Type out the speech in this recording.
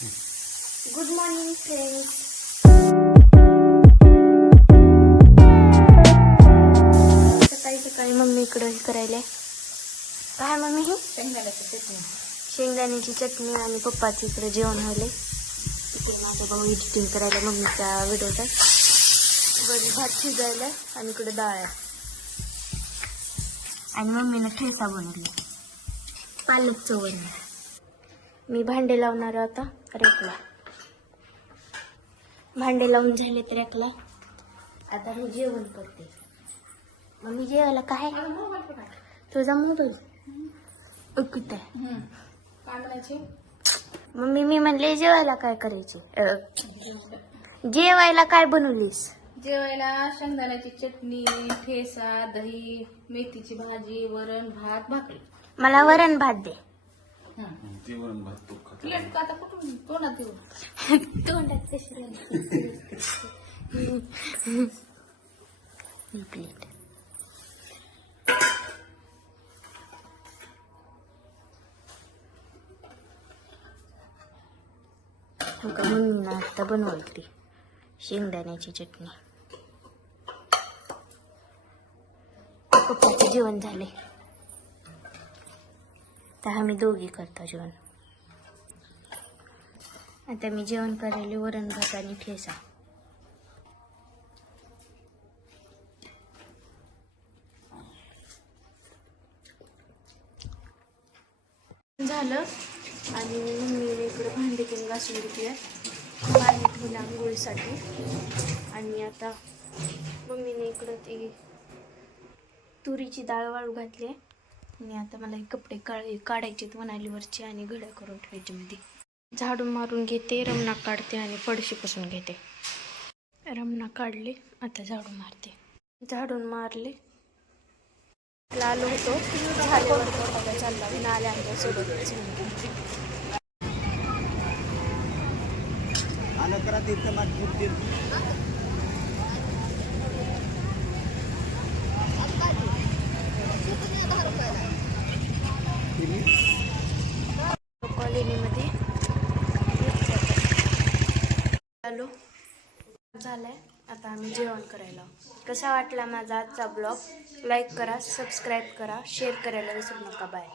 Good morning friends. सकाळी सकाळी mummy इकडं हे करायला काय मम्मी हे शेंगदाण्याची चटणी आणि पप्पाची इकडे जेवण व्हायले. तिकडे माझा भाऊ एडिटिंग करायला मम्मीच्या व्हिडिओचा. वरी भात शिजायला आणि इकडे डाळ आहे. आणि मम्मीनं ठेचा बनवला पालकचं वरण. मी भांडे लावणार आता रेकला. भांडे लावून झाले तर रेकला. आता मी जेवण करते. मम्मी जेवायला काय तुझा मोबाईल कुठे मम्मी मी म्हणले जेवायला काय करायचे. जेवायला काय बनवलीस? जेवायला शेंगदाण्याची चटणी, ठेचा, दही, मेथीची भाजी, वरण, भात, भाकरी. मला वरण भात दे. प्लेट का आता कुठून तोंडात देऊ? तोंडात कशी प्लेट. मम्मीनं आता बनवली शेंगदाण्याची चटणी. पप्पाचं जेवण झाले तर आम्ही दोघी करतो जेवण. आता मी जेवण करायला वरण भात आणि ठेचा. झालं आणि मम्मीने इकडे भांडी पण घासून घेतली. पाणी ठेवलं आंघोळीसाठी. आणि आता मम्मीने इकडं ती तुरीची डाळ वाळू घातली. आणि आता मला कपडे काढायचे म्हणाली वरची आणि घड्या करून ठेवायची मध्ये. झाडून मारून घेते, रमणा काढते आणि फडशी पुसून घेते. रमणा काढले आता झाडू मारते. झाडून मारले आलो होतो झाल्यावर चालला ना आल्या आमच्यासोबत. कॉलनीमध्ये आलो. झालंय आता आम्ही जेवण करायला. कसा वाटला माझा आजचा ब्लॉग? लाईक करा, सबस्क्राईब करा, शेअर करायला विसरू नका. बाय.